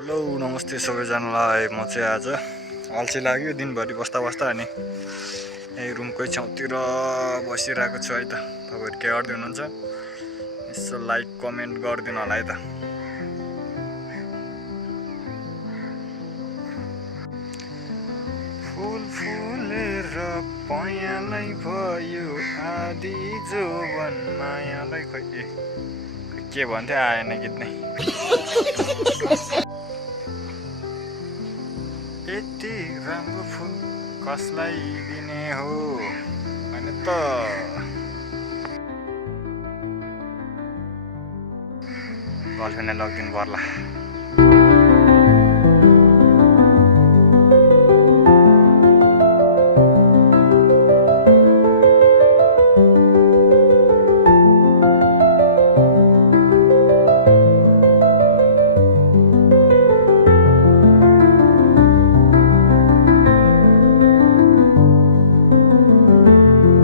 Hello नमस्ते सबैजनालाई। म चाहिँ आज अल्छी लाग्यो दिनभरि बस्दा अनि यही रुमकै छेउतिर बसिरहेको छु है त। तपाईँहरू के गर्दै हुनुहुन्छ यसो लाइक कमेन्ट गरिदिनु होला है त। फुल फुलेर पयालै भयो आदि जोवन मायालाई खै के भन्थ्यो आएन गीत नै। यति राम्रो फुल कसलाई दिने हो भने त गर्लफ्रेन्डलाई लगिदिनु पर्ला।